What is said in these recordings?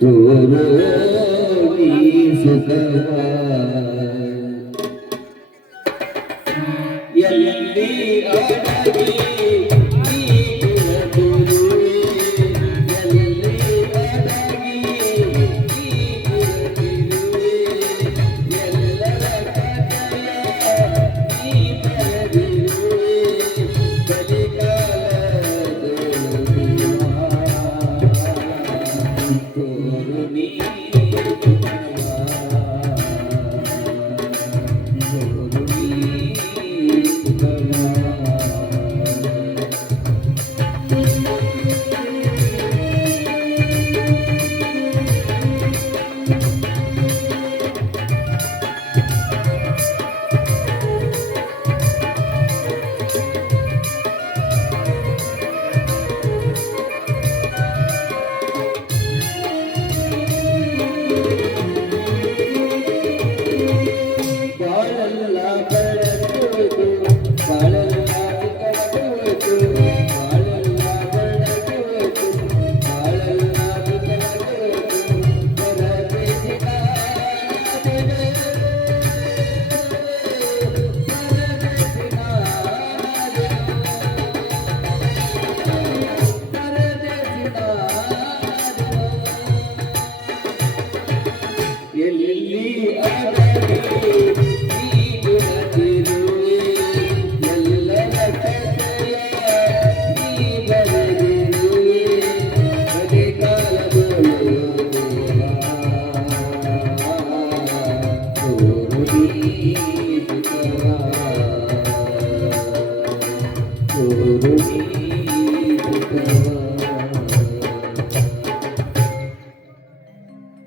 ತೋರೋ ಸುಖವ ಎಲ್ಲಿ ಅಡಗಿ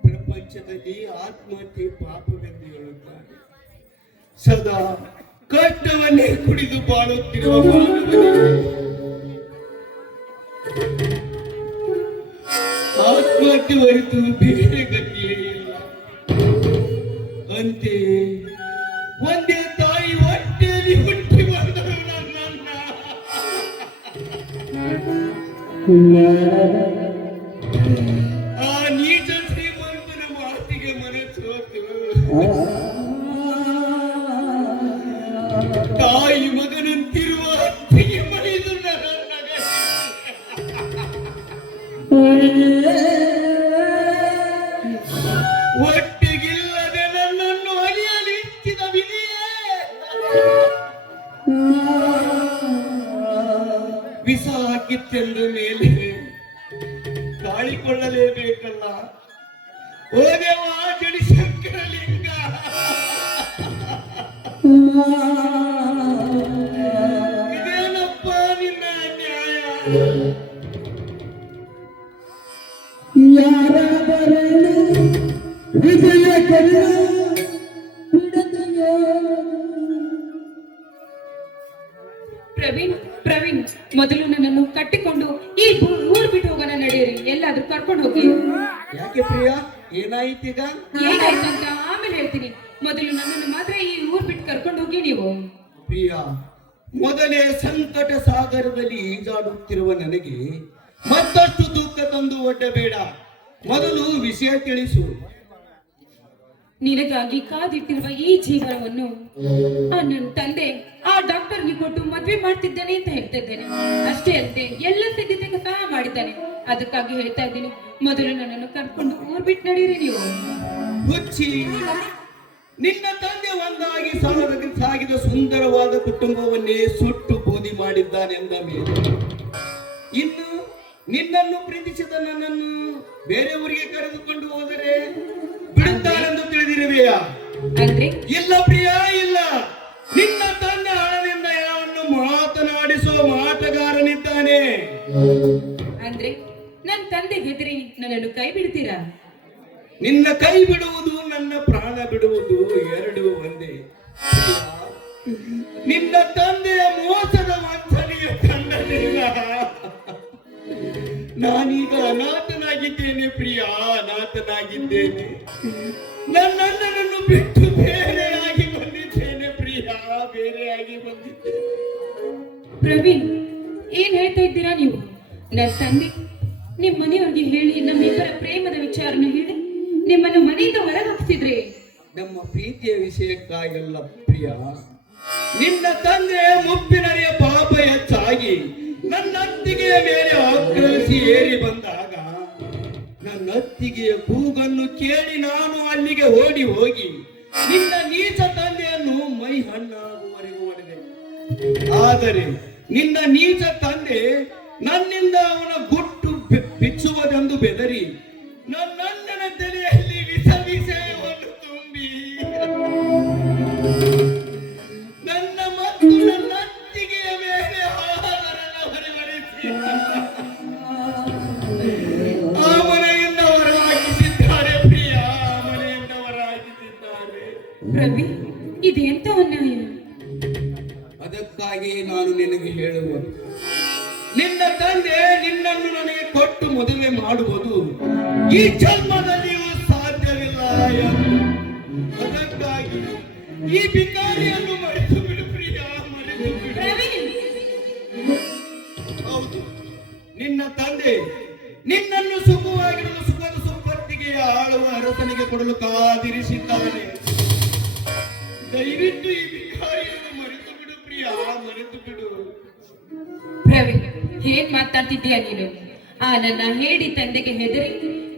ಪ್ರಪಂಚದಲ್ಲಿ ಆತ್ಮಹತ್ಯೆ ಪಾಪವೆಂದು ಹೇಳುತ್ತಾರೆ. ಸದಾ ಕಷ್ಟವನ್ನೇ ಕುಡಿದು ಬಾಳುತ್ತಿರುವ ಮಾನವನಿಗೆ ಆತ್ಮಹತ್ಯೆ ಹೊರತು ಬೇರೆ ಗತಿಯೇ ಇಲ್ಲ. ಅಂತೆಯೇ ಒಂದೇ ತಾಯಿ ಹೊಟ್ಟೆಯಲ್ಲಿ ಹುಟ್ಟಿ ಬಂದರು ನನ್ನನ್ನ. ಆ ನೀಚ ಶ್ರೀಮಂತನ ಮಾತಿಗೆ ಮನಸ್ಸೋತು ತಾಯಿ ಮಗನಂತಿರುವ ಹತ್ತಿಗೆ ಮಣಿದು ಒಟ್ಟಿಗಿಲ್ಲದೆ ನನ್ನನ್ನು ಅಡಿಯಲ್ಲಿ ಇಚ್ಚಿದ ವಿಧಿಯೇ ವಿಷ ಹಾಕಿತ್ತೆಂದ ಮೇಲೆ ತಾಳಿಕೊಳ್ಳಲೇಬೇಕಲ್ಲ. ಓದೇವ ಜಡಿ ಶಂಕರಲಿಂಗ, ಇದೇನಪ್ಪ ನಿನ್ನ ನ್ಯಾಯ? ಯಾರ ಬರಲು ವಿಜಯ ಕರು ಪ್ರವೀಣ್ ಪ್ರವೀಣ್ ಮೊದಲು ನನ್ನನ್ನು ಕಟ್ಟಿಕೊಂಡು ಈ ಊರ್ ಬಿಟ್ಟು ಹೋಗೋಣ, ನಡೆಯಿರಿ. ಎಲ್ಲಾದ್ರೂ ಕರ್ಕೊಂಡು ಹೋಗಿ. ಯಾಕೆ ಪ್ರಿಯಾ, ಏನಾಯ್ತೀಗ? ಏನಾಯ್ತು ಅಂತ ಆಮೇಲೆ ಹೇಳ್ತೀನಿ. ಮೊದಲು ನನ್ನನ್ನು ಮಾತ್ರ ಈ ಊರ್ ಬಿಟ್ಟು ಕರ್ಕೊಂಡು ಹೋಗಿ ನೀವು. ಪ್ರಿಯಾ, ಮೊದಲೇ ಸಂಕಟ ಸಾಗರದಲ್ಲಿ ಈಜಾಡುತ್ತಿರುವ ನನಗೆ ಮತ್ತಷ್ಟು ದುಃಖ ತಂದು ಒಡ್ಡಬೇಡ. ಮೊದಲು ವಿಷಯ ತಿಳಿಸು. ನಿನಗಾಗಿ ಕಾದಿಟ್ಟಿರುವ ಈ ಜೀವನವನ್ನು ನನ್ನ ತಂದೆ ಆ ಡಾಕ್ಟರ್ಗೆ ಕೊಟ್ಟು ಮದ್ವೆ ಮಾಡ್ತಿದ್ದೇನೆ ಅಂತ ಹೇಳ್ತಾ ಇದ್ದೇನೆ. ಅಷ್ಟೇ ಅಲ್ಲದೆ ಎಲ್ಲ ಸಿದ್ಧತೆಗೆ ಸಹ ಮಾಡಿದ್ದಾನೆ. ಅದಕ್ಕಾಗಿ ಹೇಳ್ತಾ ಇದ್ದೀನಿ, ಮೊದಲು ನನ್ನನ್ನು ಕರ್ಕೊಂಡು ಊರ್ ಬಿಟ್ಟು ನಡೀರಿ ನೀವು. ಹುಚ್ಚಿ, ನಿನ್ನ ತಂದೆ ಒಂದಾಗಿ ಸಾಗಿದ ಸುಂದರವಾದ ಕುಟುಂಬವನ್ನೇ ಸುಟ್ಟು ಬೂದಿ ಮಾಡಿದ್ದಾನೆಂದ ಮೇಲೆ ಇನ್ನು ನಿನ್ನನ್ನು ಪ್ರೀತಿಸಿದ ನನ್ನನ್ನು ಬೇರೆ ಊರಿಗೆ ಕರೆದುಕೊಂಡು ಹೋದರೆ ಬಿಡುತ್ತಾನೆಂದು ತಿಳಿದಿರುವೆಯಾ? ಅಂದ್ರೆ ಇಲ್ಲ ಪ್ರಿಯಾ, ಇಲ್ಲ. ನಿನ್ನ ತಂದೆ ಹಣದಿಂದ ಯಾವನ್ನು ಮಾತನಾಡಿಸುವ ಮಾಟಗಾರನಿದ್ದಾನೆ. ಅಂದ್ರೆ ನನ್ನ ತಂದೆ ಹೆದರಿ ನನ್ನನ್ನು ಕೈ ಬಿಡ್ತೀರಾ? ನಿನ್ನ ಕೈ ಬಿಡುವುದು ನನ್ನ ಪ್ರಾಣ ಬಿಡುವುದು ಎರಡು ಒಂದೇ. ನಿನ್ನ ತಂದೆಯ ಮೋಸದ ವಂಚನೆಯ ಕಂಡನಿಲ್ಲ. ನಾನೀಗ ಅನಾಥನಾಗಿದ್ದೇನೆ ಪ್ರಿಯಾ, ಅನಾಥನಾಗಿದ್ದೇನೆ. ನನ್ನನ್ನು ಬಿಟ್ಟು ಬೇರೆಯಾಗಿ ಬಂದಿದ್ದೇನೆ ಪ್ರಿಯಾ, ಬೇರೆಯಾಗಿ ಬಂದಿದ್ದೇನೆ. ಪ್ರವೀಣ್, ಏನ್ ಹೇಳ್ತಾ ಇದ್ದೀರಾ ನೀವು? ನನ್ನ ತಂದೆ ನಿಮ್ ಮನೆಯವ್ರಿಗೆ ಹೇಳಿ ನಮ್ಮಿಬ್ಬರ ಪ್ರೇಮದ ವಿಚಾರನ ಹೇಳಿ ನಿಮ್ಮನ್ನು ಮನೆಯಿಂದ ಹೊರಗೆ ಹಾಕ್ತಿದ್ರೆ? ನಮ್ಮ ಪ್ರೀತಿಯ ವಿಷಯಕ್ಕಾಗಲ್ಲ ಪ್ರಿಯ. ನಿನ್ನ ತಂದೆ ಮುಪ್ಪಿನರಿಯ ಪಾಪ ಹೆಚ್ಚಾಗಿ ನನ್ನ ಅತ್ತಿಗೆಯ ಮೇಲೆ ಆಕ್ರಮಿಸಿ ಏರಿ ಬಂದಾಗ ನನ್ನ ಅತ್ತಿಗೆಯ ಕೂಗನ್ನು ಕೇಳಿ ನಾನು ಅಲ್ಲಿಗೆ ಓಡಿ ಹೋಗಿ ನಿನ್ನ ನೀಚ ತಂದೆಯನ್ನು ಮೈ ಹಣ್ಣಾಗುವವರೆಗೂ ಹೊಡೆದೆ. ಆದರೆ ನಿನ್ನ ನೀಚ ತಂದೆ ನನ್ನಿಂದ ಅವನ ಗುಟ್ಟು ಬಿಚ್ಚುವುದೆಂದು ಬೆದರಿ ನನ್ನಣ್ಣನ ತಲೆಯಲ್ಲಿ ವಿಷವನ್ನು ತುಂಬಿ ನನ್ನ ಮತ್ತು ನನ್ನ ಅತ್ತಿಗೆಯ ಮೇಲೆ ಆಹಾರನ ಹೊರವರಿಸಿ ಆ ಮನೆಯಿಂದ ಹೊರಹಾಕಿಸಿದ್ದಾರೆ ಪ್ರಿಯ, ಆ ಮನೆಯಿಂದ ಹೊರಹಾಕಿಸಿದ್ದಾರೆ. ಪ್ರವೀಣ್, ಇದೆಂತ ಅನ್ಯಾಯ? ಅದಕ್ಕಾಗಿ ನಾನು ನಿನಗೆ ಹೇಳುವುದು, ನಿನ್ನ ತಂದೆ ನಿನ್ನನ್ನು ನನಗೆ ಕೊಟ್ಟು ಮದುವೆ ಮಾಡುವುದು ಈ ಜನ್ಮದಲ್ಲಿಯೂ ಸಾಧ್ಯವಿಲ್ಲ ಎಂದು. ಅದಕ್ಕಾಗಿ ಈ ಭಿಕಾರಿಯನ್ನು ಮರೆತು ಬಿಡು ಪ್ರಿಯ, ಮರೆತು ಬಿಡು. ಪ್ರವೀಣ್, ಹೌದು, ನಿನ್ನ ತಂದೆ ನಿನ್ನನ್ನು ಸುಖವಾಗಿರಲು ಸುಖದ ಸಂಪತ್ತಿಗೆ ಆಳುವ ಅರಸನಿಗೆ ಕೊಡಲು ಕಾದಿರಿಸಿದ್ದಾನೆ. ದಯವಿಟ್ಟು ಈ ಭಿಕಾರಿಯನ್ನು ಮರೆತು ಬಿಡು ಪ್ರಿಯ, ಮರೆತು ಬಿಡು. ಪ್ರವೀಣ್, ಏನ್ ಮಾತಾಡ್ತಿದ್ದೀಯ ನೀನು? ಆ ನನ್ನ ಹೇಡಿ ತಂದೆಗೆ ಹೆದರಿ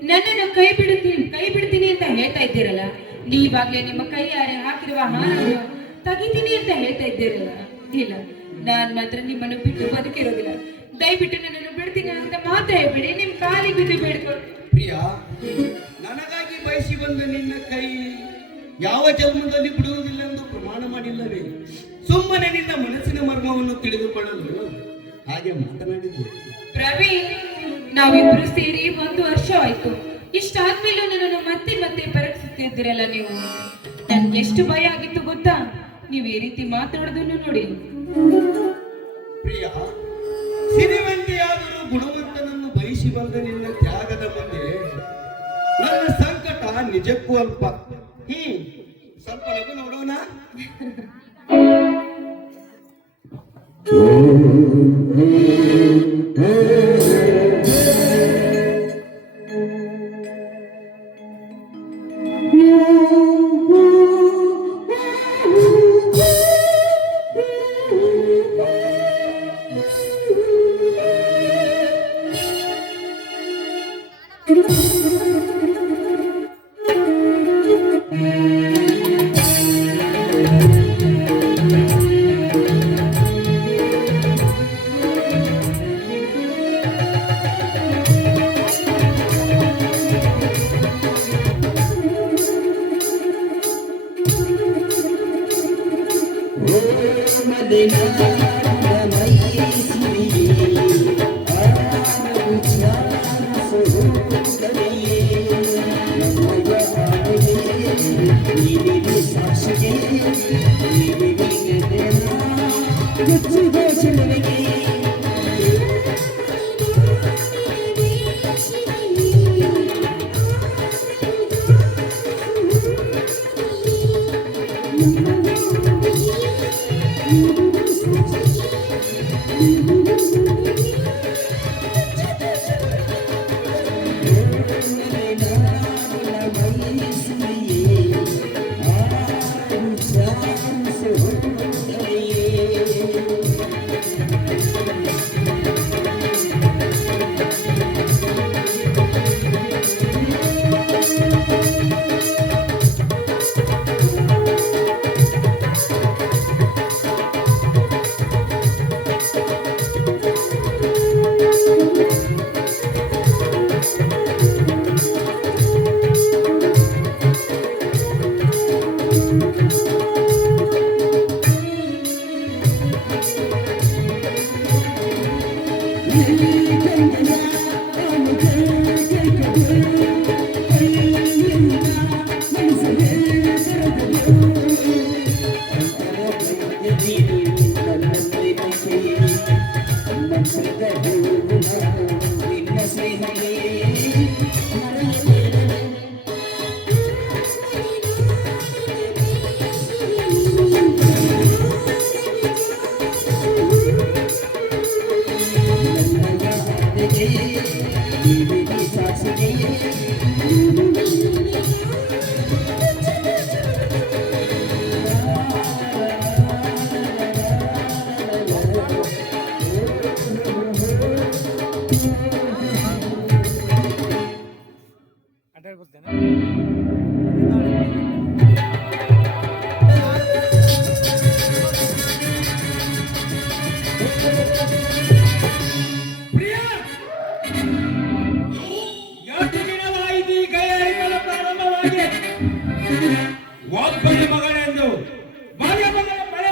ನನ್ನನ್ನು ಕೈ ಬಿಡ್ತೀನಿ ಅಂತ ಹೇಳ್ತಾ ಇದ್ದೀರಲ್ಲ, ನೀವಾಗ್ಲೇ ನಿಮ್ಮ ಕೈಯಾರೆ ಹಾಕಿರುವ ಹಾರನ್ನು ತೆಗಿತೀನಿ ಅಂತ ಹೇಳ್ತಾ ಇದ್ದೀರಲ್ಲ. ಇಲ್ಲ, ನಾನ್ ಮಾತ್ರ ನಿಮ್ಮನ್ನು ಬಿಟ್ಟು ಬದುಕಿರೋದಿಲ್ಲ. ದಯವಿಟ್ಟು ನನ್ನನ್ನು ಬಿಡ್ತೀನಿ ಅಂತ ಮಾತ್ರ ಹೇಳ್ಬೇಡಿ, ನಿಮ್ ಕಾಲಿಗೆ ಬಿದ್ದು ಬೇಡ್ಕೊಂಡು. ಪ್ರಿಯ, ನನಗಾಗಿ ಬಯಸಿ ಬಂದ ನಿನ್ನ ಕೈ ಯಾವ ಜನ್ಮದಲ್ಲಿ ಬಿಡುವುದಿಲ್ಲ ಎಂದು ಪ್ರಮಾಣ ಮಾಡಿಲ್ಲವೇ? ಸುಮ್ಮನೆ ನಿನ್ನ ಮನಸ್ಸಿನ ಮರ್ಮವನ್ನು ತಿಳಿದುಕೊಳ್ಳಲು ಹಾಗೆ ಮಾತನಾಡಿದ್ದೆ. ಪ್ರವೀಣ್, ನಾವಿಬ್ರು ಸೇರಿ 1 ವರ್ಷ ಆಯ್ತು. ಇಷ್ಟಾದ್ಮೇಲೂ ನನ್ನನ್ನು ಮತ್ತೆ ಮತ್ತೆ ಪರೀಕ್ಷಿಸ್ತಿದ್ದೀರಲ್ಲ ನೀವು. ನನ್ಗೆ ಎಷ್ಟು ಭಯ ಆಗಿತ್ತು ಗೊತ್ತಾ ನೀವು ಈ ರೀತಿ ಮಾತಾಡೋದನ್ನು ನೋಡಿ. ಪ್ರಿಯ, ಸಿರಿವಂತಿಯಾದರೂ ಗುಣವಂತನನ್ನು ಬಯಸಿ ಬಂದ ನಿನ್ನ ತ್ಯಾಗದ ಮುಂದೆ ನನ್ನ ಸಂಕಟ ನಿಜಕ್ಕೂ ಅಲ್ಪ. ಸ್ವಲ್ಪ ಲಘು ನೋಡೋಣ. ಪ್ರಿಯ, ಎಷ್ಟು ದಿನವಾಯಿತು ಈ ಕೈಯಾಳಿಕೆಗಳು ಪ್ರಾರಂಭವಾಗಿ? ಒಬ್ಬನ ಮಗನೆಂದು ಮನೆ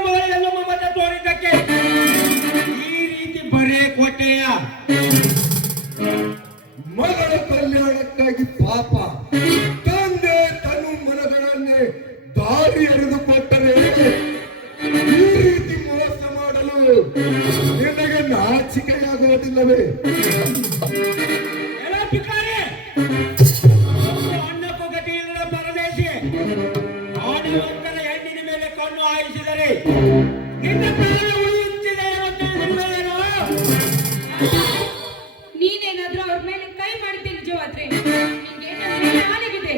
ಮಗಳೆಂದು ಮಮತೆ ತೋರಿದ್ದಕ್ಕೆ ಈ ರೀತಿ ಬರೇ ಕೊಟ್ಟೆಯ? ಮಗಳ ಕಲ್ಯಾಣಕ್ಕಾಗಿ ಪಾಪ ತಂದೆ ತನ್ನ ಮನಗಳನ್ನೇ ದಾರಿ ಎರೆದುಕೊಟ್ಟರೆ ಈ ರೀತಿ ಮೋಸ ಮಾಡಲು ನಿನಗೆ ನಾಚಿಕೆಯಾಗುವುದಿಲ್ಲವೇ? ಎಲ್ಲ ಭಿಕಾರಿ, ಅನ್ನಕ್ಕೂ ಗತಿ ಇಲ್ಲದ ಪರದೇಶಿ, ಆಡುವಂತರ ಹೆಣ್ಣಿನ ಮೇಲೆ ಕಣ್ಣು ಹಾಯಿಸಿದರೆ ನಿನ್ನ ಪ್ರಾಣ ಉಳಿಯುತ್ತಿದೆ ಎಂದು ತಿಳಿದಿರುವೆಯೇನೋ? ನೀನೇನಾದ್ರೂ ಅವ್ರ ಮೇಲೆ ಕೈ ಮಾಡಿದ್ದೆ ನಿಜವಾದ್ರೆ ನಿಂಗೆ ನನ್ನ ಮೇಲೆ ಆನೆಗಿದೆ.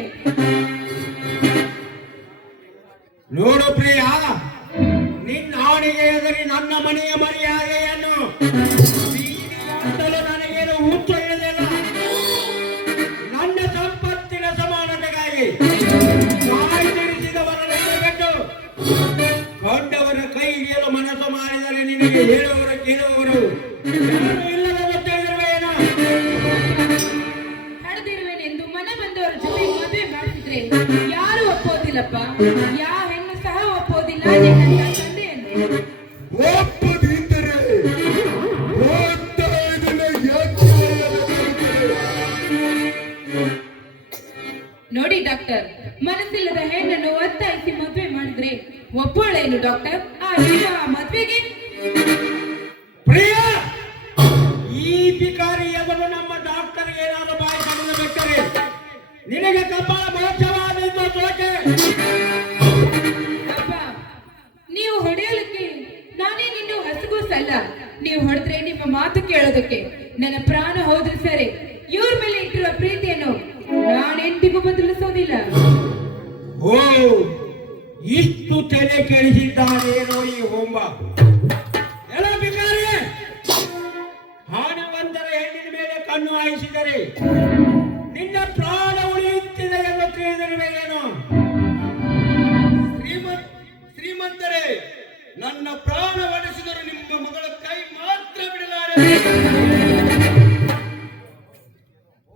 ನೋಡು ಪ್ರಿಯ, ನಿನ್ನ ಆಣೆಗೆ ಎದುರಿ ನನ್ನ ಮನೆಯ ಮರ್ಯಾದೆಯನ್ನು ಅಂತಲೂ ನನಗೇನು ಹುಚ್ಚು ಹಿಡಿದಿಲ್ಲ. ನನ್ನ ಸಂಪತ್ತಿನ ಸಮಾನತೆಗಾಗಿ ತಾಯಿ ತಿಳಿಸಿದವರನ್ನು ಬಿಟ್ಟು ಕಂಡವರ ಕೈ ಹಿಡಿಯಲು ಮನಸ್ಸು ಮಾಡಿದರೆ ನಿನಗೆ ಹೇಳುವವರು ಕೇಳುವವರು ಯಾರು ಇಲ್ಲವೆಂದು ತಿಳಿದಿರುವೆಯೇನೋ? ಹಡದಿರುವೆನೆಂದು ಮನೆ ಬಂದವರ ಜೊತೆ ಮದುವೆ ಮಾಡಿಸಿದ್ರೆ ಯಾರು ಒಪ್ಪೋದಿಲ್ಲಪ್ಪ. ಯಾವ ಹೆಣ್ಣು ಸಹ ಒಪ್ಪೋದಿಲ್ಲ ನಿನ್ನ ತಂದೆಯನ್ನು. ಒಪ್ಪದಿದ್ದರೆ ಹೋಗ್ತಾ ಇದನ್ನ ಯಾಕೆ ಮಾಡಬೇಕಾಗುತ್ತದೆ? ನೋಡಿ ಡಾಕ್ಟರ್, ಮನಸ್ಸಿಲ್ಲದ ಹೆಣ್ಣನ್ನು ಒತ್ತಾಯಿಸಿ ಮದುವೆ ಮಾಡಿದ್ರೆ ಒಪ್ಪೋಳೇನು ಡಾಕ್ಟರ್? ಆ ವಿವಾಹ ಮದುವೆಗೆ ಪ್ರಿಯ, ಈ ಭಿಕಾರಿ ಎದುರು ನಮ್ಮ ಡಾಕ್ಟರ್ ಏನಾದರೂ ಬಾಯಿ ತಡೆಯಬೇಕಾರೆ ನಿನಗೆ ಕಪಾಳ ಮೋಕ್ಷವಾದದ್ದು ತೋಕೆ. ಅಪ್ಪ, ನೀವು ಹೊಡೆಯಲಿಕ್ಕೆ ನಾನೇನಿನ್ನು ಹಸುಗೂಸಲ್ಲ. ನೀವು ಹೊಡೆದ್ರೆ ನಿಮ್ಮ ಮಾತು ಕೇಳೋದಕ್ಕೆ ನನ್ನ ಪ್ರಾಣ ಹೋದ್ರೆ ಸರಿ. ಇವ್ರ ಮೇಲೆ ಇಟ್ಟಿರುವ ಪ್ರೀತಿಯನ್ನು ನಾನೆಂದಿಗೂ ಬದಲಿಸೋದಿಲ್ಲ. ಓ, ಇಷ್ಟು ತಲೆ ಕೆಡಿಸಿದ್ದಾನೇನೋ ಈ ಹೋಂಬ. ಎಲ್ಲ ಭಿಕಾರಿ, ಹಣವಂತರ ಹೆಣ್ಣಿನ ಮೇಲೆ ಕಣ್ಣು ಹಾಯಿಸಿದರೆ ನಿನ್ನ ಪ್ರಾಣ ಉಳಿಯುತ್ತಿದೆ ಎಂದು ತಿಳಿದಿರುವೆಯೇನು? ಶ್ರೀಮಂತರೇ, ನನ್ನ ಪ್ರಾಣ ಒಡೆಸಿದರು ನಿಮ್ಮ ಮಗಳ ಕೈ ಮಾತ್ರ ಬಿಡಲಾರೆ.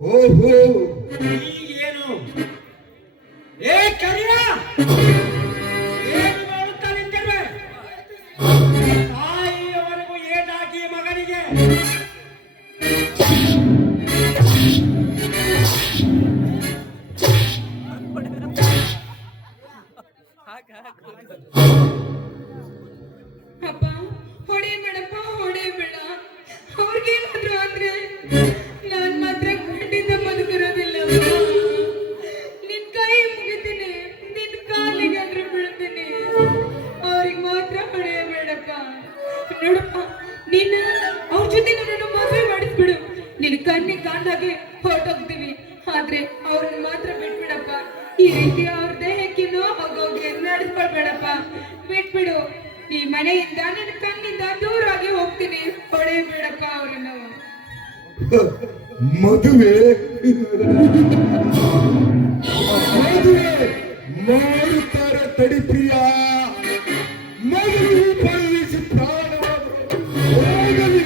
ಓಹೋ, ಈಗೇನು? ಏ ಕರಿಯ, ಏನು ಮಾಡುತ್ತಾ ನಿಂತಿರುವೆ? ತಾಯಿಯವರೆಗೂ ಏನಾಗಿ ಮಗನಿಗೆ? ಅಪ್ಪ, ಹೊಡೆಯಬೇಡಪ್ಪ, ಹೊಡೆಯಬೇಡ. ಅವ್ರಿಗೇನಾದ್ರು ಅಂದ್ರೆ ನಾನ್ ಮಾತ್ರ ಖಂಡಿತ ಬದುಕಿರೋದಿಲ್ಲ. ನಿನ್ ಕೈ ಮುಗಿತೀನಿ, ನಿನ್ ಕಾಲಿಗಾದ್ರೂ ಬೀಳ್ತೀನಿ. ಅವ್ರಿಗೆ ಮಾತ್ರ ಹೊಡೆಯಬೇಡಪ್ಪ. ನೋಡಪ್ಪ, ನಿನ್ನ ಅವ್ರ ಜೊತೆ ನನ್ನನ್ನು ಮದುವೆ ಮಾಡಿಸ್ಬಿಡು. ನಿನ್ ಕಣ್ಣಿಗೆ ಕಾಣ್ದಾಗೆ ಹೊರಟೋಗ್ತೀವಿ. ಆದ್ರೆ ಅವ್ರನ್ನ ಮಾತ್ರ ಬಿಟ್ಬಿಡಪ್ಪ. ಈ ರೀತಿ ಅವ್ರ ದೇಹಕ್ಕೆ ಹೋಗೋಗಿ ನಡೆಸ್ಕೊಳ್ಬೇಡಪ್ಪ. ಬಿಟ್ಬಿಡು. ಈ ಮನೆಯಿಂದ ನನ್ನ ಕಣ್ಣಿಂದ ದೂರಾಗಿ ಹೋಗ್ತೀನಿ. ಹೊಡೆಯಬೇಡಪ್ಪ ಅವ್ರನ್ನ. ಮದುವೆ ಮದುವೆ ಮಾಡುತ್ತಾರೆ ತಡಿ ಪ್ರಿಯ. ಮದುವೆ ಪರದೇಶಿ ಪ್ರಾಣವಾದರು ಹೋಗಲಿ.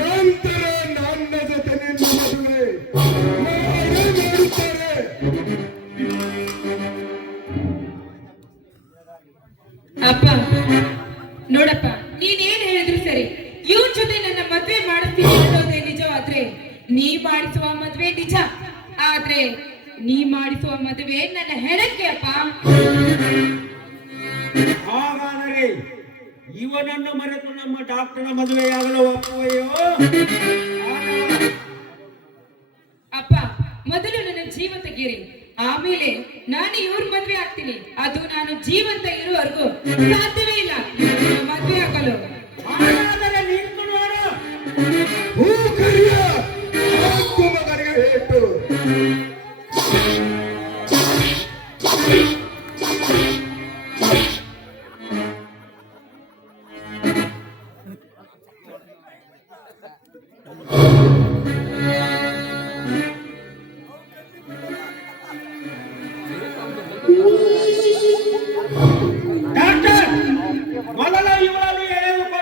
ನಂತರ ನನ್ನ ಜೊತೆ ನಿನ್ನ ಮದುವೆ ಮಾಡುತ್ತಾರೆ. ಅಪ್ಪ, ನೋಡಪ್ಪ, ನೀನೇನ್ ಹೇಳಿದ್ರು ಸರಿ. ಇವ್ರ ಜೊತೆ ನನ್ನ ಮದ್ವೆ ಮಾಡಿಸ್ತೀನಿ ಅನ್ನೋದೇ ನಿಜವಾದ್ರೆ ನೀ ಮಾಡಿಸುವ ಮದ್ವೆ ನಿಜ. ಆದ್ರೆ ನೀ ಮಾಡಿಸುವ ಮದುವೆ ನನ್ನ ಹೆಣಕ್ಕೆ ಅಪ್ಪ. ಹಾಗಾದರೆ ಇವನನ್ನು ಮರೆತು ನಮ್ಮ ಡಾಕ್ಟರ್ನ ಮದುವೆಯಾಗಲು ಒಪ್ಪುವೆಯೋ? ಅಪ್ಪ, ಮೊದಲು ನನ್ನ ಜೀವ ತೆಗೀರಿ, ಆಮೇಲೆ ನಾನು ಇವ್ರ ಮದ್ವೆ ಆಗ್ತೀನಿ. ಅದು ನಾನು ಜೀವಂತ ಇರುವವರೆಗೂ ಸಾಧ್ಯವೇ ಇಲ್ಲ ಇವ್ರನ್ನ ಮದ್ವೆ ಆಗಲು. ಹಾಗಾದರೆ ನಿಂತು ನೋಡು. ಹೂ ಕರಿಯ ಹಾಕು ಮಗನಿಗೆ ಹೇಟು. ಡಾಕ್ಟರ್, ಮೊದಲ ಇವಳನ್ನು ಎಳೆದುಕೊಂಡು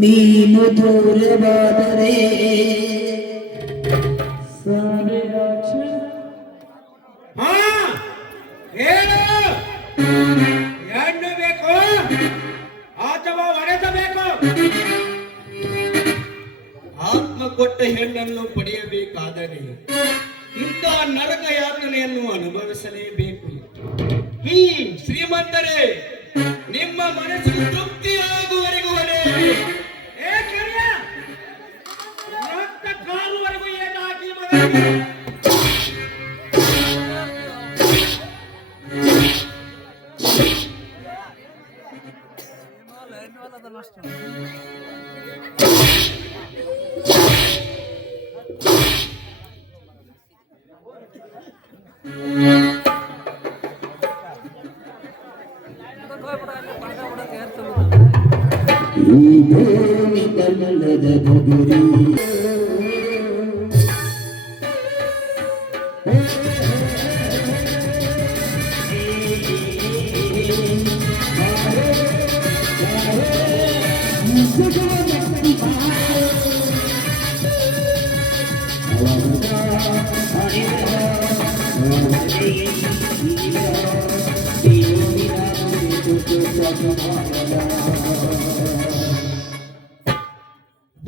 ನೀನು ದೂರವಾದರೆ ಸಾವಿರ ಹಾ ಹೇಳು, ಹೆಣ್ಣು ಬೇಕು ಅಥವಾ ಒಡೆಸಬೇಕು? ಆತ್ಮ ಕೊಟ್ಟ ಹೆಣ್ಣನ್ನು ಪಡೆಯಬೇಕಾದರೆ ಇಂಥ ನರಕ ಯಾತನೆಯನ್ನು ಅನುಭವಿಸಲೇಬೇಕು. ಶ್ರೀಮಂತರೇ, ನಿಮ್ಮ ಮನಸ್ಸಿಗೆ ತೃಪ್ತಿಯಾಗುವವರೆಗೂ ಹೊಡೆಯಿರಿ. ರಕ್ತ ಕಾಲುವರೆಗೂ ಏನಾಗಿ ಮಗನಿಗೆ ಈ ಭೂಮಿ ಕನ್ನಡದ ಬದುರಿ